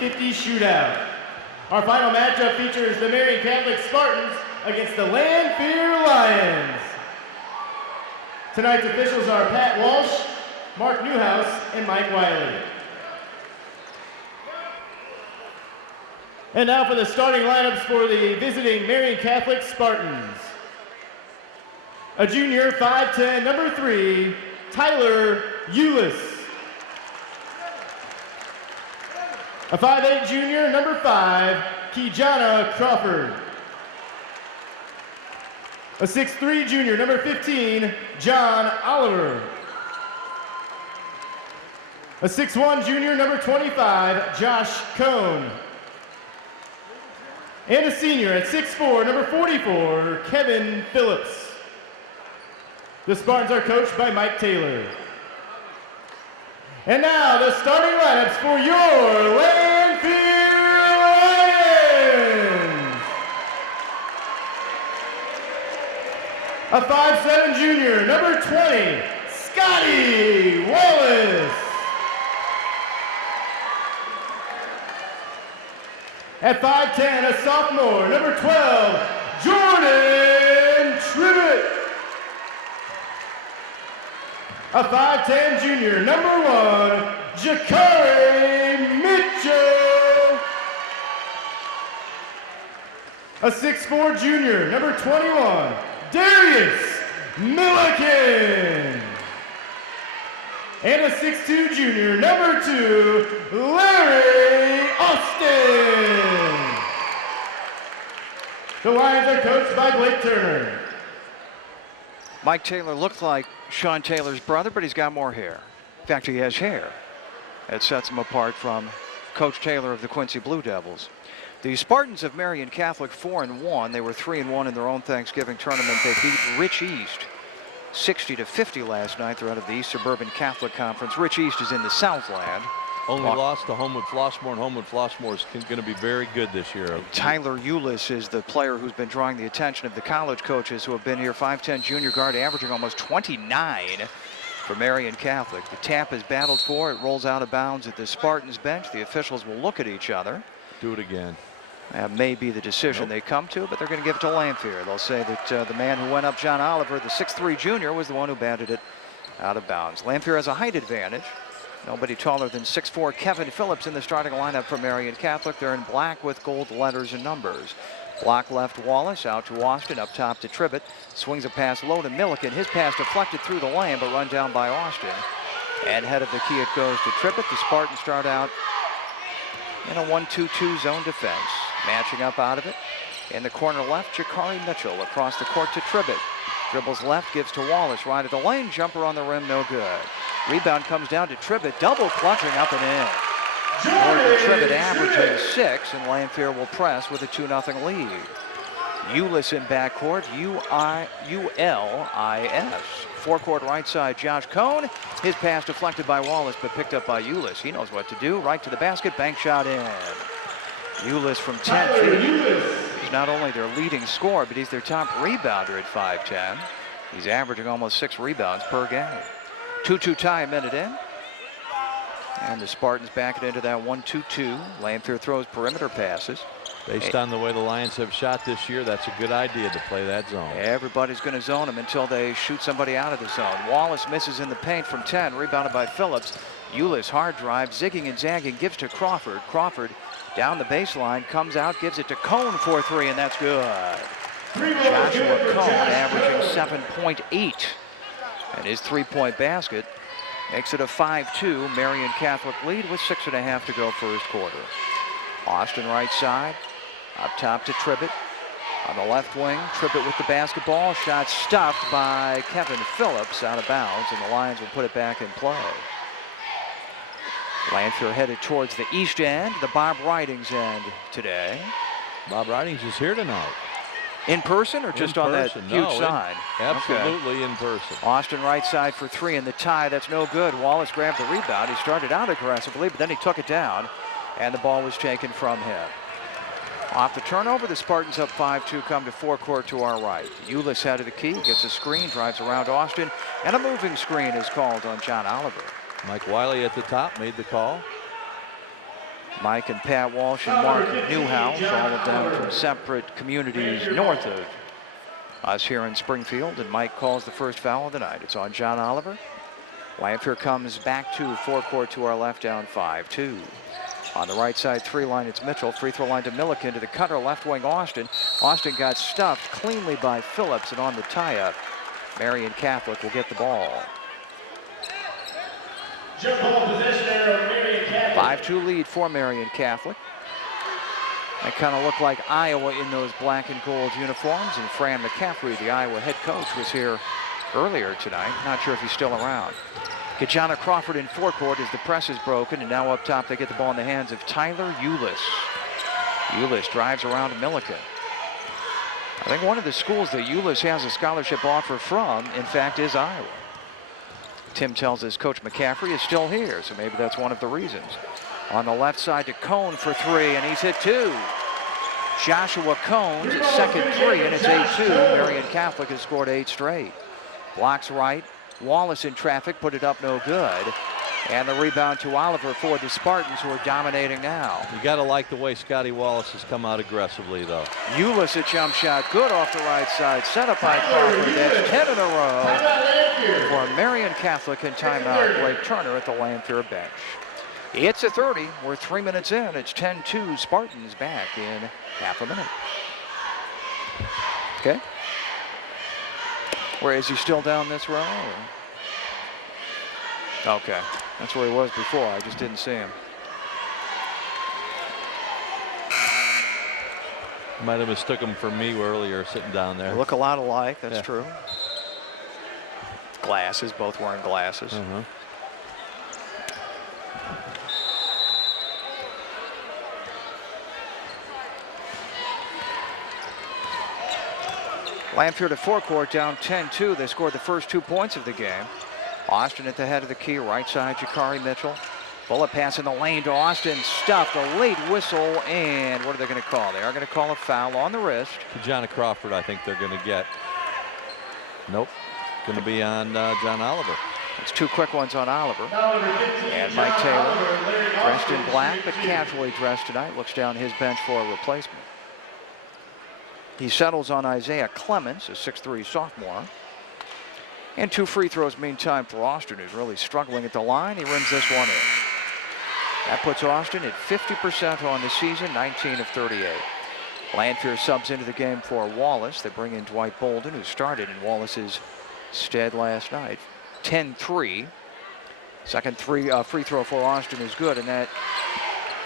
50-50 shootout. Our final matchup features the Marion Catholic Spartans against the Lanphier Lions. Tonight's officials are Pat Walsh, Mark Newhouse, and Mike Wiley. And now for the starting lineups for the visiting Marion Catholic Spartans. A junior, 5'10", number 3, Tyler Eulis. A 5'8" junior, number 5, Kijana Crawford. A 6'3" junior, number 15, John Oliver. A 6'1" junior, number 25, Josh Cohn. And a senior at 6'4", number 44, Kevin Phillips. The Spartans are coached by Mike Taylor. And now the starting lineups for your Lanphier Lions. A 5'7" junior, number 20, Scotty Wallace. At 5'10", a sophomore, number 12, Jordan Tribbett. A 5'10" junior, number 1, Jakari Mitchell. A 6'4" junior, number 21, Darius Milliken. And a 6'2" junior, number 2, Larry Austin. The Lions are coached by Blake Turner. Mike Taylor looked like Sean Taylor's brother, but he's got more hair. In fact, he has hair. That sets him apart from Coach Taylor of the Quincy Blue Devils. The Spartans of Marion Catholic 4-1. They were 3-1 in their own Thanksgiving tournament. They beat Rich East 60-50 last night. They're out of the East Suburban Catholic Conference. Rich East is in the Southland. Only lost to Homewood Flossmoor, and Homewood Flossmoor is going to be very good this year. Tyler Eulis is the player who's been drawing the attention of the college coaches who have been here. 5'10" junior guard, averaging almost 29 for Marion Catholic. The tap is battled for. It rolls out of bounds at the Spartans bench. The officials will look at each other. Do it again. That may be the decision they come to, but they're going to give it to Lanphier. They'll say that the man who went up, John Oliver, the 6'3" junior, was the one who batted it out of bounds. Lanphier has a height advantage. Nobody taller than 6'4" Kevin Phillips in the starting lineup for Marion Catholic. They're in black with gold letters and numbers. Block left Wallace, out to Austin, up top to Tribbett. Swings a pass low to Milliken. His pass deflected through the lane, but run down by Austin. And head of the key it goes to Tribbett. The Spartans start out in a 1-2-2 zone defense. Matching up out of it. In the corner left, Jakari Mitchell across the court to Tribbett. Dribbles left, gives to Wallace, right at the lane. Jumper on the rim, no good. Rebound comes down to Tribbett, double clutching up and in. Morgan Tribbett averaging 6, and Lanphier will press with a 2-0 lead. Eulis in backcourt, U-L-I-S. Forecourt right side, Josh Cohn. His pass deflected by Wallace, but picked up by Eulis. He knows what to do. Right to the basket, bank shot in. Eulis from 10 feet. He's not only their leading scorer, but he's their top rebounder at 5'10". He's averaging almost 6 rebounds per game. 2-2 tie a minute in. And the Spartans back it into that 1-2-2. Lanphier throws perimeter passes. Based on the way the Lions have shot this year, that's a good idea to play that zone. Everybody's going to zone him until they shoot somebody out of the zone. Wallace misses in the paint from 10, rebounded by Phillips. Eulis hard drive, zigging and zagging, gives to Crawford. Crawford down the baseline, comes out, gives it to Cohn for 3, and that's good. Joshua Cohn averaging 7.8. And his 3-point basket makes it a 5-2 Marion Catholic lead with 6.5 to go first quarter. Austin right side, up top to Tribbett. On the left wing, Tribbett with the basketball. Shot stuffed by Kevin Phillips out of bounds, and the Lions will put it back in play. Lanphier headed towards the east end, the Bob Ridings end today. Bob Ridings is here tonight. In person or just on that huge sign? Absolutely in person. Austin right side for 3 in the tie. That's no good. Wallace grabbed the rebound. He started out aggressively, but then he took it down, and the ball was taken from him. Off the turnover, the Spartans up 5-2, come to forecourt to our right. Eulis out of the key, gets a screen, drives around Austin, and a moving screen is called on John Oliver. Mike Wiley at the top made the call. Mike and Pat Walsh and Mark Newhouse, all down from separate communities north of us here in Springfield. And Mike calls the first foul of the night. It's on John Oliver. Lanphier comes back to forecourt to our left, down 5-2. On the right side, 3-line, it's Mitchell. Free throw line to Milliken, to the cutter, left wing Austin. Austin got stuffed cleanly by Phillips, and on the tie-up, Marion Catholic will get the ball. Jump ball possession there of Marion Catholic. 5-2 lead for Marion Catholic. They kind of look like Iowa in those black and gold uniforms. And Fran McCaffrey, the Iowa head coach, was here earlier tonight. Not sure if he's still around. Kajana Crawford in forecourt as the press is broken. And now up top, they get the ball in the hands of Tyler Eulis. Eulis drives around to Milliken. I think one of the schools that Eulis has a scholarship offer from, in fact, is Iowa. Tim tells us Coach McCaffrey is still here, so maybe that's one of the reasons. On the left side to Cone for 3, and he's hit 2. Joshua Cone's second 3, and it's 8-2. Marion Catholic has scored 8 straight. Blocks right. Wallace in traffic, put it up, no good. And the rebound to Oliver for the Spartans, who are dominating now. You got to like the way Scotty Wallace has come out aggressively, though. Eulis a jump shot, good off the right side, set up by Crawford. That's 10 in a row for Marion Catholic, and timeout Blake Turner at the Lanphier bench. It's a 30. We're 3 minutes in. It's 10-2. Spartans back in half a minute. Okay. Where is he still down this row? Or? Okay. That's where he was before. I just didn't see him. Might have mistook him for me earlier sitting down there. They look a lot alike. That's true. Glasses, both wearing glasses. Lanphier to forecourt, down 10-2. They scored the first 2 points of the game. Austin at the head of the key, right side, Jakari Mitchell. Bullet pass in the lane to Austin, stuffed, a late whistle, and what are they going to call? They are going to call a foul on the wrist. Kajana Crawford, I think they're going to get. Nope, going to be on John Oliver. It's 2 quick ones on Oliver. And Mike Taylor, dressed in black, but casually dressed tonight, looks down his bench for a replacement. He settles on Isaiah Clemens, a 6'3" sophomore. And 2 free throws meantime for Austin, who's really struggling at the line. He rims this one in. That puts Austin at 50% on the season, 19 of 38. Lanphier subs into the game for Wallace. They bring in Dwight Bolden, who started in Wallace's stead last night. 10-3. Second free throw for Austin is good, and that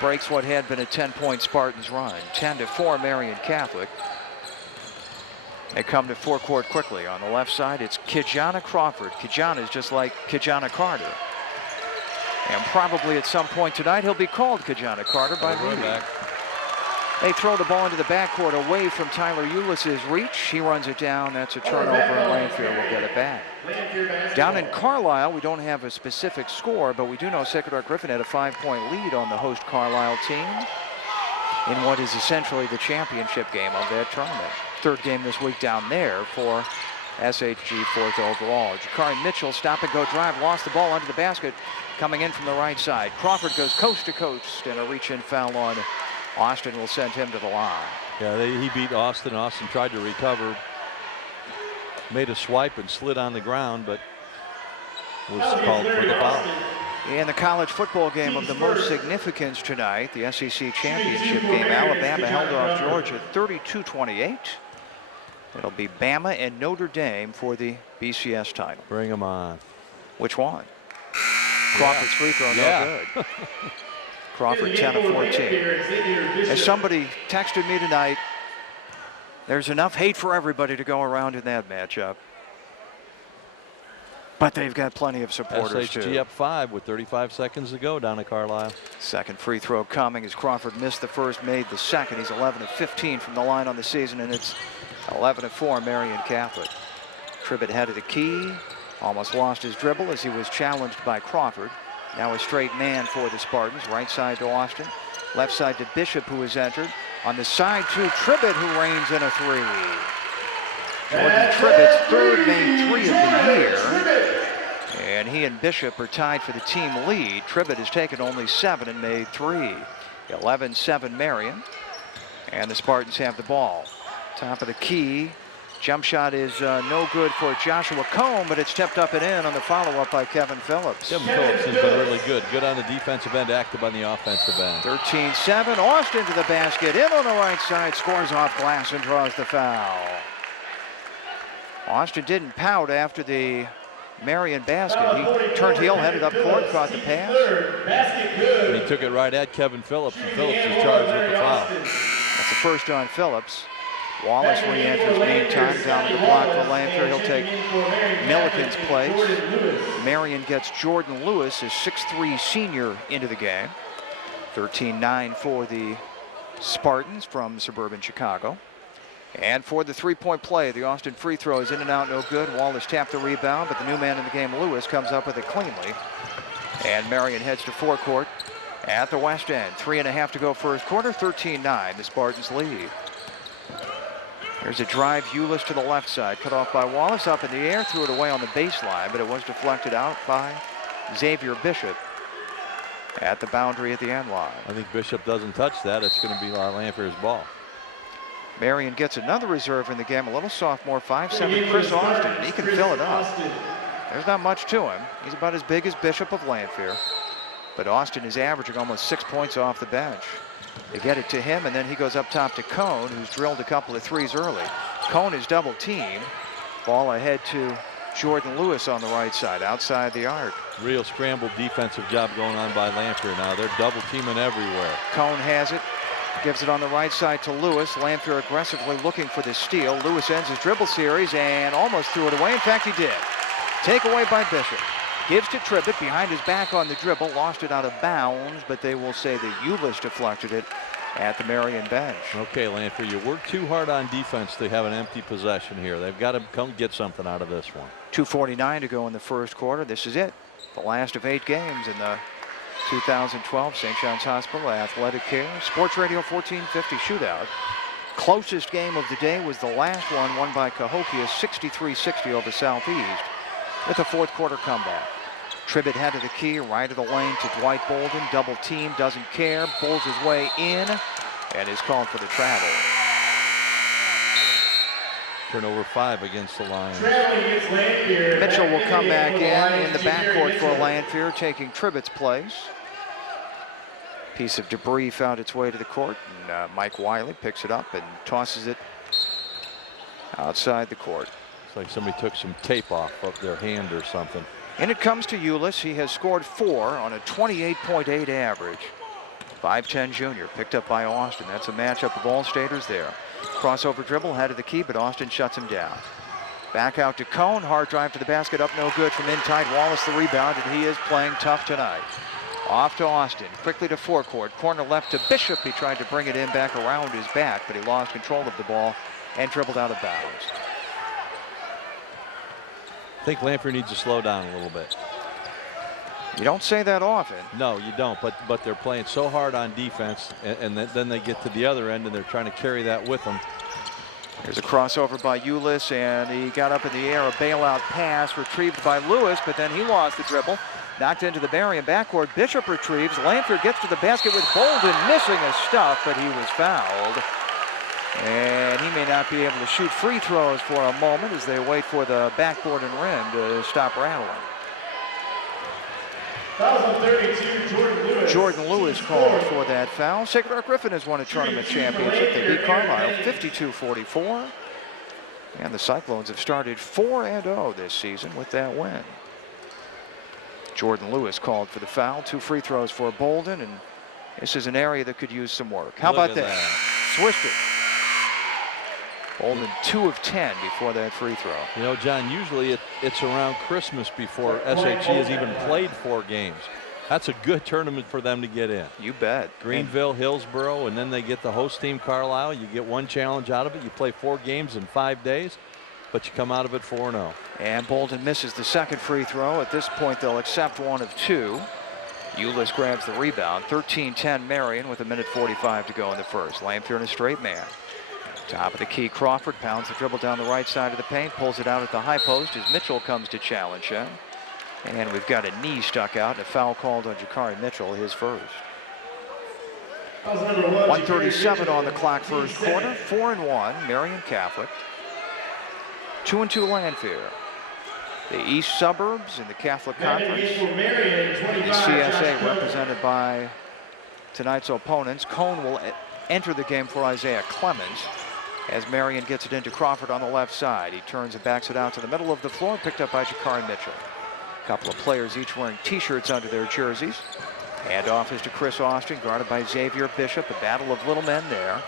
breaks what had been a 10-point Spartans run. 10-4 Marion Catholic. They come to forecourt quickly. On the left side, it's Kajana Crawford. Kajana is just like Kajana Carter. And probably at some point tonight, he'll be called Kajana Carter by Moody. They throw the ball into the backcourt away from Tyler Eulis's reach. He runs it down. That's a turnover, and Lanphier will get it back. Down in Carlisle, we don't have a specific score, but we do know Sycamore Griffin had a 5-point lead on the host Carlisle team in what is essentially the championship game of that tournament. 3rd game this week down there for SHG 4th overall. Jakari Mitchell, stop and go drive, lost the ball under the basket, coming in from the right side. Crawford goes coast to coast, and a reach-in foul on Austin will send him to the line. Yeah, he beat Austin. Austin tried to recover, made a swipe and slid on the ground, but was called for the foul. In the college football game of the most significance tonight, the SEC championship game, Alabama held off Georgia 32-28. It'll be Bama and Notre Dame for the BCS title. Bring them on. Which one? Crawford's free throw, no good. Crawford 10 of 14. As somebody texted me tonight, there's enough hate for everybody to go around in that matchup. But they've got plenty of supporters SHG too. up 5 with 35 seconds to go down at Carlisle. Second free throw coming as Crawford missed the first, made the second. He's 11 of 15 from the line on the season, and it's 11-4 Marion Catholic. Tribbett head of the key, almost lost his dribble as he was challenged by Crawford. Now a straight man for the Spartans. Right side to Austin, left side to Bishop, who has entered. On the side to Tribbett, who reigns in a 3. Jordan Tribbett's 3rd made 3 of the year. And he and Bishop are tied for the team lead. Tribbett has taken only 7 and made 3. 11-7 Marion. And the Spartans have the ball. Top of the key. Jump shot is no good for Joshua Cone, but it's tipped up and in on the follow-up by Kevin Phillips. Kevin Phillips has been really good. Good on the defensive end, active on the offensive end. 13-7. Austin to the basket. In on the right side. Scores off glass and draws the foul. Austin didn't pout after the Marion basket. He turned heel, headed up court, caught the pass. And he took it right at Kevin Phillips, and Phillips is charged with the foul. That's the first on Phillips. Wallace re-enters meantime down to the block for Lanphier. He'll take Milliken's place. Marion gets Jordan Lewis, his 6'3" senior, into the game. 13-9 for the Spartans from suburban Chicago. And for the three-point play, the Austin free throw is in and out, no good. Wallace tapped the rebound, but the new man in the game, Lewis, comes up with it cleanly. And Marion heads to forecourt at the west end. 3.5 to go first quarter, 13-9, the Spartans lead. There's a drive, Eulis to the left side, cut off by Wallace, up in the air, threw it away on the baseline, but it was deflected out by Xavier Bishop at the boundary at the end line. I think Bishop doesn't touch that. It's going to be Lanphier's ball. Marion gets another reserve in the game, a little sophomore, 5'7", Chris Austin, and he can fill it up. There's not much to him. He's about as big as Bishop of Lanphier, but Austin is averaging almost 6 points off the bench. They get it to him, and then he goes up top to Cone, who's drilled a couple of threes early. Cone is double teamed. Ball ahead to Jordan Lewis on the right side, outside the arc. Real scrambled defensive job going on by Lanphier now. They're double teaming everywhere. Cone has it, gives it on the right side to Lewis. Lanphier aggressively looking for the steal. Lewis ends his dribble series and almost threw it away. In fact, he did. Take away by Bishop. Gives to Tribbett behind his back on the dribble, lost it out of bounds, but they will say that Eulis deflected it at the Marion bench. Okay, Lanphier, you work too hard on defense to have an empty possession here. They've got to come get something out of this one. 2:49 to go in the first quarter. This is it. The last of 8 games in the 2012 St. John's Hospital Athletic Care Sports Radio 1450 shootout. Closest game of the day was the last one, won by Cahokia 63-60 over Southeast with a fourth quarter comeback. Tribbett head of the key, right of the lane to Dwight Bolden. Double team, doesn't care, bulls his way in, and is called for the travel. Turnover 5 against the Lions. Mitchell will come back in the backcourt for Lanphier, taking Tribbett's place. Piece of debris found its way to the court, and Mike Wiley picks it up and tosses it outside the court. It's like somebody took some tape off of their hand or something. And it comes to Eulis. He has scored 4 on a 28.8 average. 5'10" junior, picked up by Austin. That's a matchup of all-staters there. Crossover dribble, head of the key, but Austin shuts him down. Back out to Cone, hard drive to the basket, up no good from inside. Wallace the rebound, and he is playing tough tonight. Off to Austin, quickly to forecourt. Corner left to Bishop. He tried to bring it in back around his back, but he lost control of the ball and dribbled out of bounds. I think Lanphier needs to slow down a little bit. You don't say that often. No, you don't, but they're playing so hard on defense, and then they get to the other end, and they're trying to carry that with them. There's a crossover by Eulis, and he got up in the air, a bailout pass retrieved by Lewis, but then he lost the dribble. Knocked into the Marion backcourt. Bishop retrieves. Lanphier gets to the basket with Bolden missing a stuff, but he was fouled. And he may not be able to shoot free throws for a moment as they wait for the backboard and rim to stop rattling. Fouls on 32, Jordan Lewis. Jordan Lewis called for that foul. Sacred Heart Griffin has won a tournament championship. They beat Carlisle 52-44. And the Cyclones have started 4-0 this season with that win. Jordan Lewis called for the foul. 2 free throws for Bolden, and this is an area that could use some work. How about that? Swished it. Bolden 2 of 10 before that free throw. You know, John, usually it's around Christmas before SHE has even played 4 games. That's a good tournament for them to get in. You bet. Greenville, Hillsborough, and then they get the host team, Carlisle. You get 1 challenge out of it. You play 4 games in 5 days, but you come out of it 4-0. And Bolden misses the second free throw. At this point, they'll accept 1 of 2. Eulis grabs the rebound. 13-10 Marion with 1:45 to go in the first. Lanphier in a straight man. Top of the key, Crawford pounds the dribble down the right side of the paint, pulls it out at the high post as Mitchell comes to challenge him. And we've got a knee stuck out and a foul called on Jakari Mitchell, his first. Fouls number 1. 1:37 on the clock first quarter. 4-1 Marion Catholic. 2-2 Lanphier. The East Suburbs in the Catholic Conference. The CSA represented by tonight's opponents. Cone will enter the game for Isaiah Clemens as Marion gets it into Crawford on the left side. He turns and backs it out to the middle of the floor, picked up by Jakari Mitchell. A couple of players each wearing t-shirts under their jerseys. Handoff is to Chris Austin, guarded by Xavier Bishop. A battle of little men there.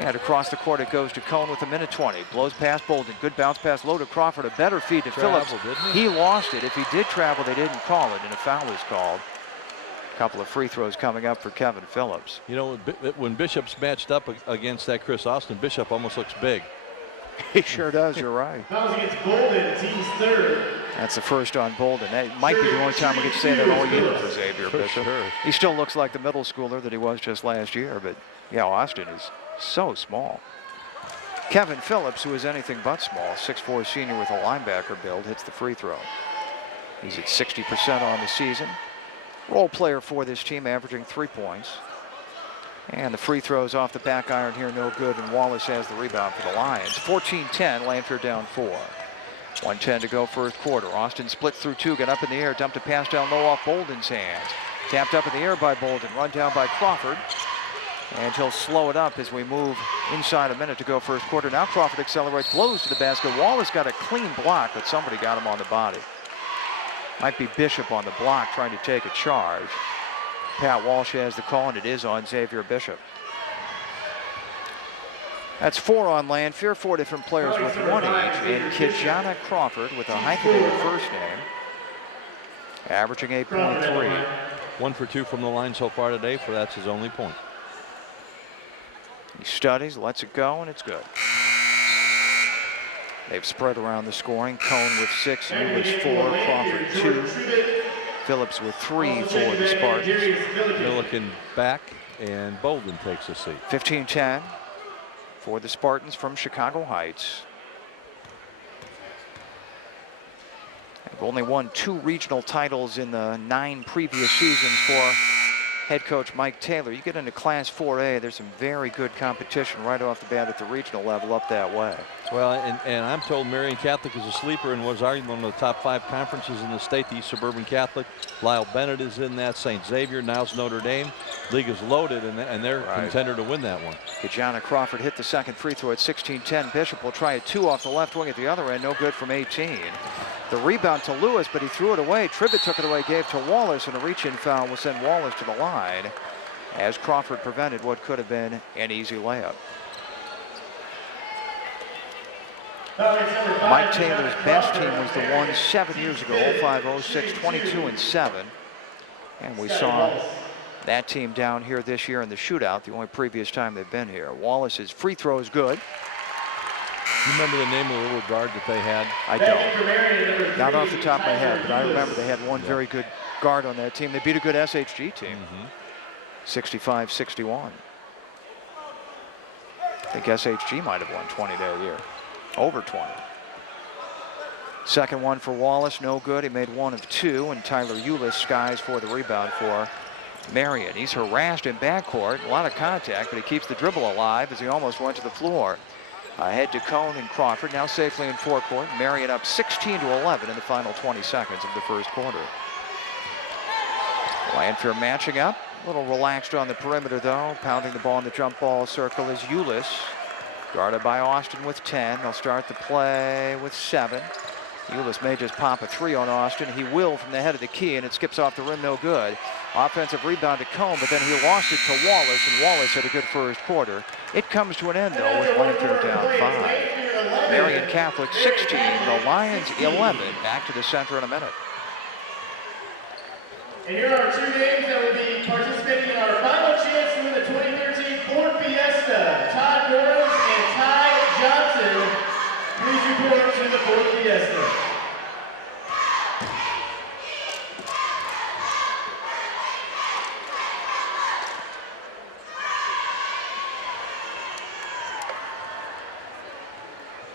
And across the court it goes to Cone with 1:20. Blows past Bolden. Good bounce pass low to Crawford. A better feed to Phillips. He lost it. If he did travel, they didn't call it, and a foul is called. A couple of free throws coming up for Kevin Phillips. You know, when Bishop's matched up against that Chris Austin, Bishop almost looks big. He sure does, you're right. Fouls against Bolden, team's third. That's the first on Bolden. That might be the only time we get to say that all year for Xavier Bishop. Sure. He still looks like the middle schooler that he was just last year, but yeah, Austin is so small. Kevin Phillips, who is anything but small, 6'4" senior with a linebacker build, hits the free throw. He's at 60% on the season. Role player for this team, averaging 3 points. And the free throws off the back iron here, no good, and Wallace has the rebound for the Lions. 14-10, Lanphier down 4. 1:10 to go first quarter. Austin splits through 2, got up in the air, dumped a pass down low off Bolden's hands. Tapped up in the air by Bolden, run down by Crawford. And he'll slow it up as we move inside a minute to go first quarter. Now Crawford accelerates, blows to the basket. Wallace got a clean block, but somebody got him on the body. Might be Bishop on the block trying to take a charge. Pat Walsh has the call, and it is on Xavier Bishop. That's 4 on Lanphier, 4 different players with 1 each, and Kijana Crawford with a hyphenated first name, averaging 8.3. 1 for 2 from the line so far today, for that's his only point. He studies, lets it go, and it's good. They've spread around the scoring. Cone with 6, Lewis 4, Crawford 2. Phillips with 3 for the Spartans. Milliken back, and Bolden takes a seat. 15-10 for the Spartans from Chicago Heights. They've only won 2 regional titles in the 9 previous seasons for head coach Mike Taylor. You get into Class 4A, there's some very good competition right off the bat at the regional level up that way. Well, and I'm told Marion Catholic is a sleeper and was arguably one of the top 5 conferences in the state, the East Suburban Catholic. Lyle Bennett is in that, St. Xavier, now's Notre Dame. League is loaded, and they're a contender to win that one. Kijana Crawford hit the second free throw at 16-10. Bishop will try a 2 off the left wing at the other end, no good from 18. The rebound to Lewis, but he threw it away. Tribbett took it away, gave to Wallace, and a reach-in foul will send Wallace to the line as Crawford prevented what could have been an easy layup. Mike Taylor's best team was the one 7 years ago, 05-06, 22-7. And we saw that team down here this year in the shootout, the only previous time they've been here. Wallace's free throw is good. You remember the name of the little guard that they had? I don't. Not off the top of my head, but I remember they had one very good guard on that team. They beat a good SHG team. 65-61. I think SHG might have won 20 that year. Over 20. Second one for Wallace, no good. He made 1 of 2, and Tyler Eulis skies for the rebound for Marion. He's harassed in backcourt, a lot of contact, but he keeps the dribble alive as he almost went to the floor. Ahead to Cone and Crawford, now safely in forecourt. Marion up 16-11 in the final 20 seconds of the first quarter. Lanphier matching up, a little relaxed on the perimeter though. Pounding the ball in the jump ball circle is Eulis. Guarded by Austin with 10. They'll start the play with 7. Eulis may just pop a 3 on Austin. He will from the head of the key, and it skips off the rim, no good. Offensive rebound to Cone, but then he lost it to Wallace, and Wallace had a good first quarter. It comes to an end, though, with Lanphier down 5. Marion Catholic 16, the Lions 11. Back to the center in a minute. And here are 2 names that will be participating in our final chance to win the 2013 Ford Fiesta. Todd Gorham and Ty Johnson. Please report to the Ford Fiesta.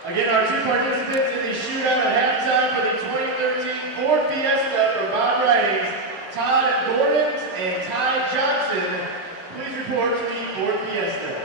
Again, our 2 participants in the shootout at halftime for the 2013 Ford Fiesta for Bob Writings, Todd Gordon and Ty Johnson. Please report to the Ford Fiesta.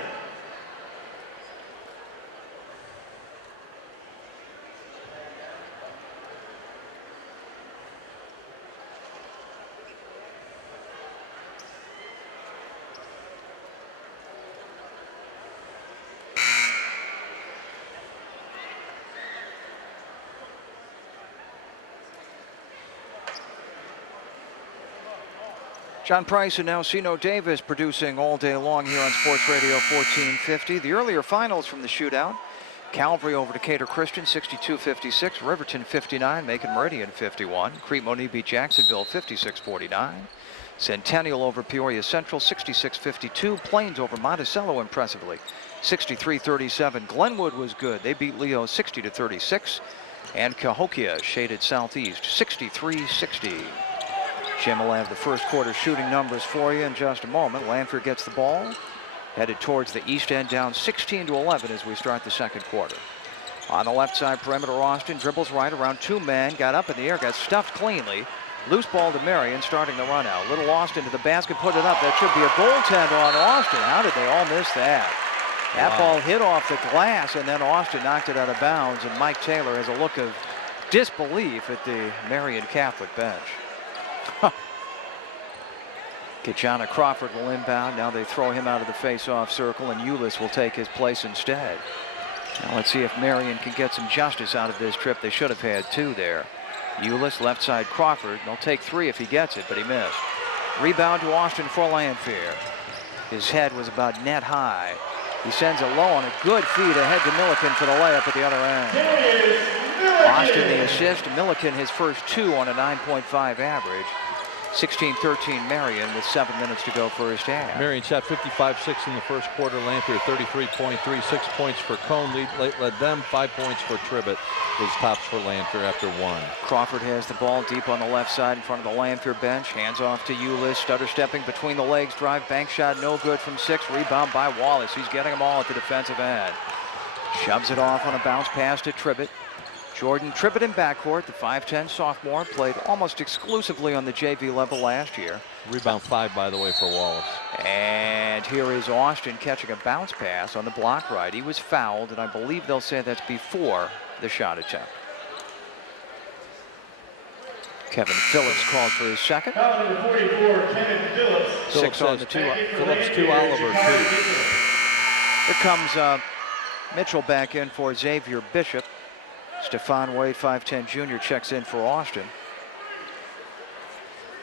John Price and now Sino Davis producing all day long here on Sports Radio 1450. The earlier finals from the shootout. Calvary over Decatur Christian 62-56. Riverton 59. Macon Meridian 51. Crete-Monee beat Jacksonville 56-49. Centennial over Peoria Central 66-52. Plains over Monticello impressively 63-37. Glenwood was good. They beat Leo 60-36. And Cahokia shaded Southeast 63-60. Jim will have the first quarter shooting numbers for you in just a moment. Lanphier gets the ball, headed towards the east end, down 16-11 as we start the second quarter. On the left side perimeter, Austin dribbles right around two men, got up in the air, got stuffed cleanly. Loose ball to Marion, starting the run out. Little Austin to the basket, put it up. That should be a goaltend on Austin. How did they all miss that? That ball hit off the glass, and then Austin knocked it out of bounds, and Mike Taylor has a look of disbelief at the Marion Catholic bench. Kitchana Crawford will inbound. Now they throw him out of the face-off circle, and Eulis will take his place instead. Now let's see if Marion can get some justice out of this trip. They should have had two there. Eulis, left side Crawford. They'll take three if he gets it, but he missed. Rebound to Austin for Lanphier. His head was about net high. He sends it low on a good feed ahead to Milliken for the layup at the other end. Austin the assist. Milliken his first two on a 9.5 average. 16-13 Marion with 7 minutes to go first half. Marion shot 55-6 in the first quarter. Lanphier 33.3, 6 points for Cone. Led them, 5 points for Tribbett. His tops for Lanphier after one. Crawford has the ball deep on the left side in front of the Lanphier bench. Hands off to Eulis. Stutter stepping between the legs. Drive bank shot no good from 6. Rebound by Wallace. He's getting them all at the defensive end. Shoves it off on a bounce pass to Tribbett. Jordan Tribbett in backcourt, the 5'10 sophomore, played almost exclusively on the JV level last year. Rebound 5, by the way, for Wallace. And here is Austin catching a bounce pass on the block right. He was fouled, and I believe they'll say that's before the shot attempt. Kevin Phillips called for his second. Foul number 44, Kevin Phillips. 6 on the 2. Phillips 2, Oliver 2. Here comes Mitchell back in for Xavier Bishop. Stephon Wade, 5'10 junior, checks in for Austin.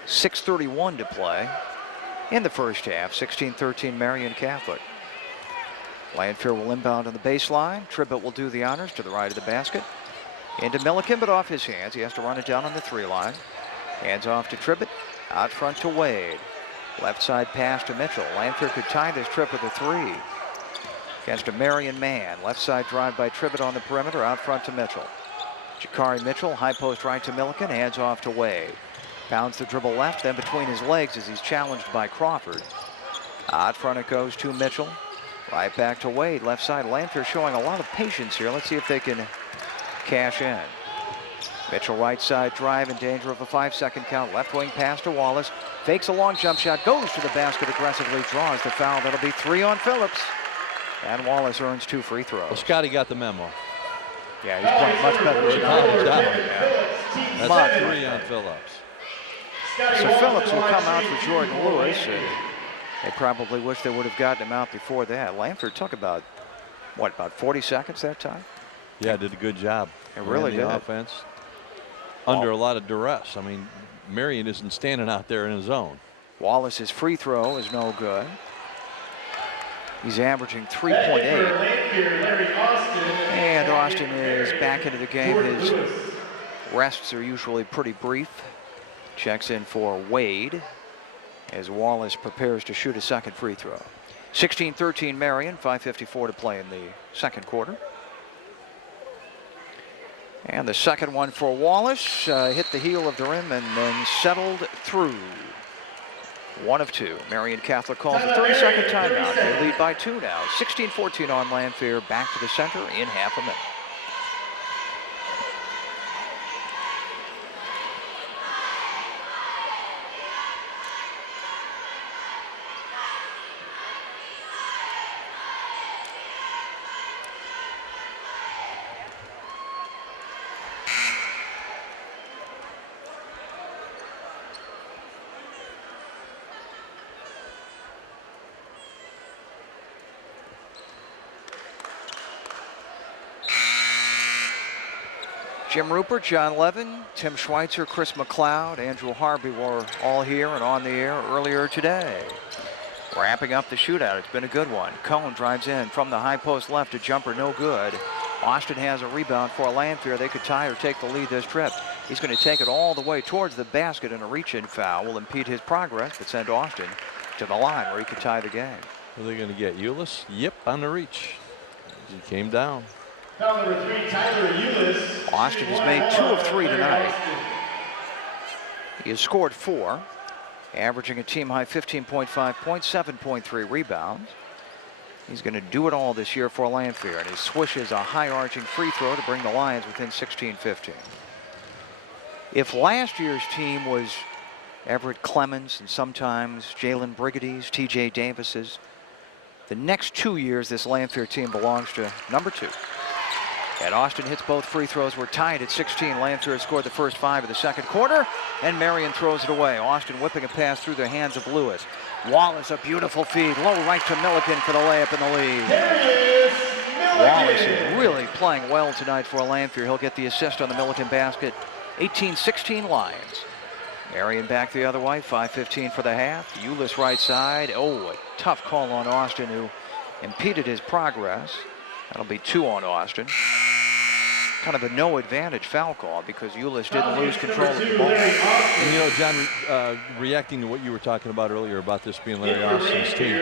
6:31 to play in the first half. 16-13 Marion Catholic. Lanphier will inbound on the baseline. Tribbett will do the honors to the right of the basket. Into Milliken, but off his hands. He has to run it down on the 3 line. Hands off to Tribbett. Out front to Wade. Left side pass to Mitchell. Lanphier could tie this trip with a 3. Against a Marion man. Left side drive by Tribbett on the perimeter. Out front to Mitchell. Jakari Mitchell, high post right to Milliken. Hands off to Wade. Pounds the dribble left, then between his legs as he's challenged by Crawford. Out front it goes to Mitchell. Right back to Wade. Left side. Lanphier showing a lot of patience here. Let's see if they can cash in. Mitchell right side drive in danger of a 5-second count. Left wing pass to Wallace. Fakes a long jump shot. Goes to the basket aggressively. Draws the foul. That'll be 3 on Phillips. And Wallace earns 2 free throws. Well, Scotty got the memo. Yeah, he's playing much better than That's Much. 3 on Phillips. So Phillips will come out for Jordan Lewis. They probably wish they would have gotten him out before that. Lanphier took about 40 seconds that time? Yeah, did a good job. It really Ran the did. offense. Under a lot of duress. I mean, Marion isn't standing out there in his zone. Wallace's free throw is no good. He's averaging 3.8. And Austin is back into the game. His rests are usually pretty brief. Checks in for Wade as Wallace prepares to shoot a second free throw. 16-13 Marion, 5:54 to play in the second quarter. And the second one for Wallace hit the heel of the rim and then settled through. 1 of 2. Marion Catholic calls a 30-second timeout. They lead by 2 now. 16-14 on Lanphier. Back to the center in half a minute. Jim Rupert, John Levin, Tim Schweitzer, Chris McLeod, Andrew Harvey were all here and on the air earlier today. Wrapping up the shootout. It's been a good one. Cohn drives in from the high post left. A jumper, no good. Austin has a rebound for Lanphier. They could tie or take the lead this trip. He's going to take it all the way towards the basket, and a reach-in foul will impede his progress, but send Austin to the line where he could tie the game. Are they going to get Ulis? Yep, on the reach. He came down. Foul number 3, Tyler Ulis. Austin has made 2 of 3 tonight. He has scored 4, averaging a team-high 15.5 points, 7.3 rebounds. He's going to do it all this year for Lanphier, and he swishes a high-arching free throw to bring the Lions within 16-15. If last year's team was Everett Clemens and sometimes Jalen Brigady's, T.J. Davis's, the next 2 years this Lanphier team belongs to number 2. And Austin hits both free throws. We're tied at 16. Lanphier has scored the first 5 of the second quarter, and Marion throws it away. Austin whipping a pass through the hands of Lewis. Wallace, a beautiful feed. Low right to Milliken for the layup in the lead. Wallace is really playing well tonight for Lanphier. He'll get the assist on the Milliken basket. 18-16 Lions. Marion back the other way. 5:15 for the half. Ulis right side. Oh, a tough call on Austin, who impeded his progress. That'll be 2 on Austin. Kind of a no advantage foul call because Ulis didn't lose control of the ball. And you know, John, reacting to what you were talking about earlier about this being Larry Austin's team,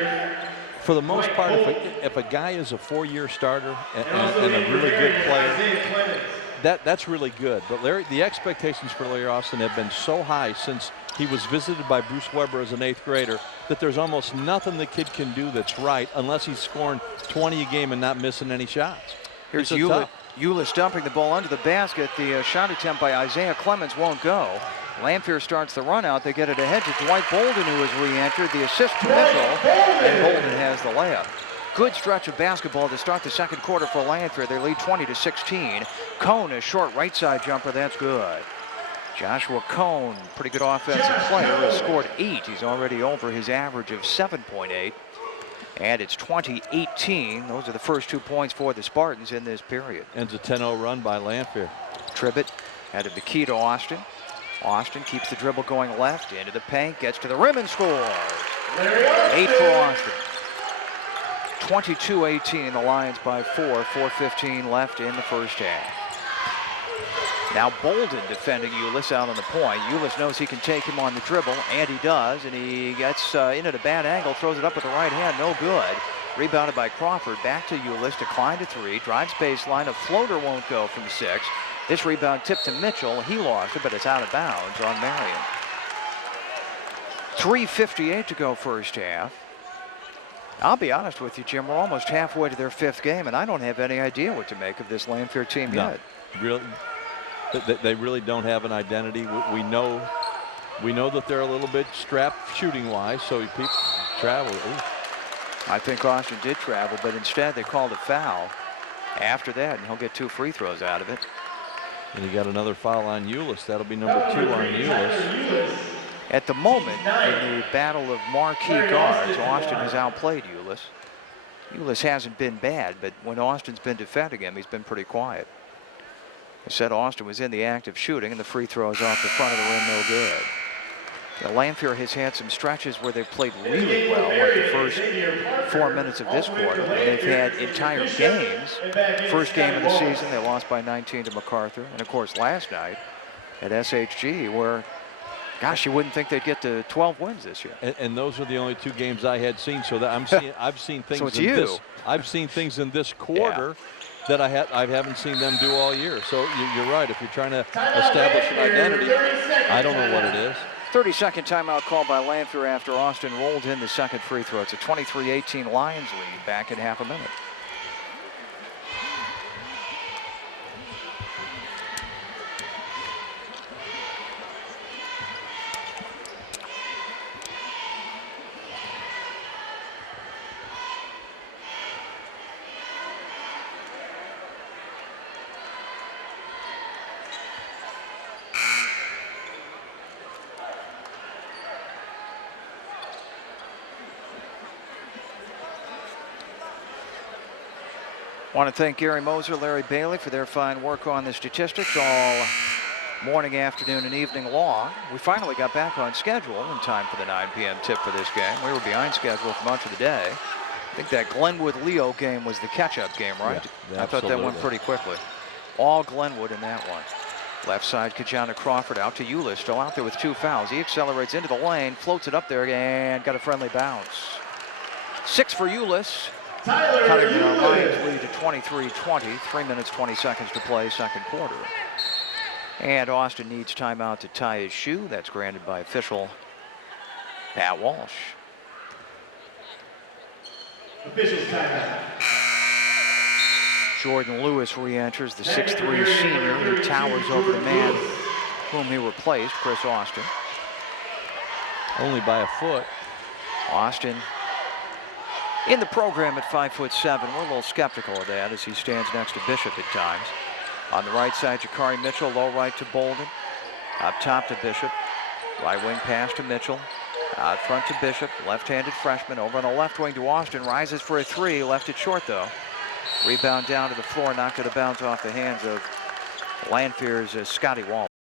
for the most part, if a guy is a 4-year starter and a really good player, that's really good. But the expectations for Larry Austin have been so high since he was visited by Bruce Weber as an 8th grader that there's almost nothing the kid can do that's right unless he's scoring 20 a game and not missing any shots. Here's Ulis dumping the ball under the basket. The shot attempt by Isaiah Clemens won't go. Lanphier starts the run out. They get it ahead to Dwight Bolden, who has re-entered. The assist to Mitchell, and Bolden has the layup. Good stretch of basketball to start the second quarter for Lanphier. They lead 20-16. Cohn, a short right side jumper. That's good. Joshua Cohn, pretty good offensive player, has scored 8. He's already over his average of 7.8. And it's 20-18. Those are the first 2 points for the Spartans in this period. Ends a 10-0 run by Lanphier. Tribbett headed the key to Austin. Austin keeps the dribble going left into the paint, gets to the rim and scores. 8 for Austin. 22-18. The Lions by 4. 4:15 left in the first half. Now Bolden defending Ulis out on the point. Ulis knows he can take him on the dribble, and he does, and he gets in at a bad angle, throws it up with the right hand, no good. Rebounded by Crawford, back to Ulis, declined to 3, drives baseline, a floater won't go from 6. This rebound tipped to Mitchell, he lost it, but it's out of bounds on Marion. 3:58 to go first half. I'll be honest with you, Jim, we're almost halfway to their 5th game, and I don't have any idea what to make of this Lanphier team yet. Really? They really don't have an identity. We know that they're a little bit strapped shooting-wise, so people travel. Ooh. I think Austin did travel, but instead they called a foul after that, and he'll get 2 free throws out of it. And you got another foul on Ulis. That'll be number 2 on Ulis. At the moment, in the battle of marquee guards, Austin has outplayed Ulis. Ulis hasn't been bad, but when Austin's been defending him, he's been pretty quiet. I said Austin was in the act of shooting, and the free throw is off the front of the rim, no good. Lanphier has had some stretches where they've played really well, like the first 4 minutes of this quarter. And they've had entire games. First game of the season, they lost by 19 to MacArthur. And of course, last night at SHG, where, gosh, you wouldn't think they'd get to 12 wins this year. And those are the only 2 games I had seen. So that I've seen things. So it's I've seen things in this quarter. Yeah. That I haven't seen them do all year. So you're right. If you're trying to establish an identity, I don't know what it is. 30-second timeout called by Lanphier after Austin rolled in the second free throw. It's a 23-18 Lions lead back in half a minute. Want to thank Gary Moser, Larry Bailey for their fine work on the statistics all morning, afternoon, and evening long. We finally got back on schedule in time for the 9 p.m. tip for this game. We were behind schedule for much of the day. I think that Glenwood-Leo game was the catch-up game, right? Yeah, I thought that went pretty quickly. All Glenwood in that one. Left side, Kajana Crawford out to Eulis, still out there with 2 fouls. He accelerates into the lane, floats it up there, and got a friendly bounce. 6 for Eulis. Cutting the Lions lead to 23-20. 3 minutes, 20 seconds to play, second quarter. And Austin needs timeout to tie his shoe. That's granted by official Pat Walsh. Officials timeout. Jordan Lewis re-enters, the 6'3" senior, who towers over the man whom he replaced, Chris Austin. Only by a foot. Austin in the program at 5'7". We're a little skeptical of that as he stands next to Bishop at times. On the right side, Jakari Mitchell, low right to Bolden. Up top to Bishop. Right wing pass to Mitchell. Out front to Bishop, left-handed freshman. Over on the left wing to Austin, rises for a 3, left it short though. Rebound down to the floor, knocked out of bounds off the hands of Lanphier's Scotty Wall.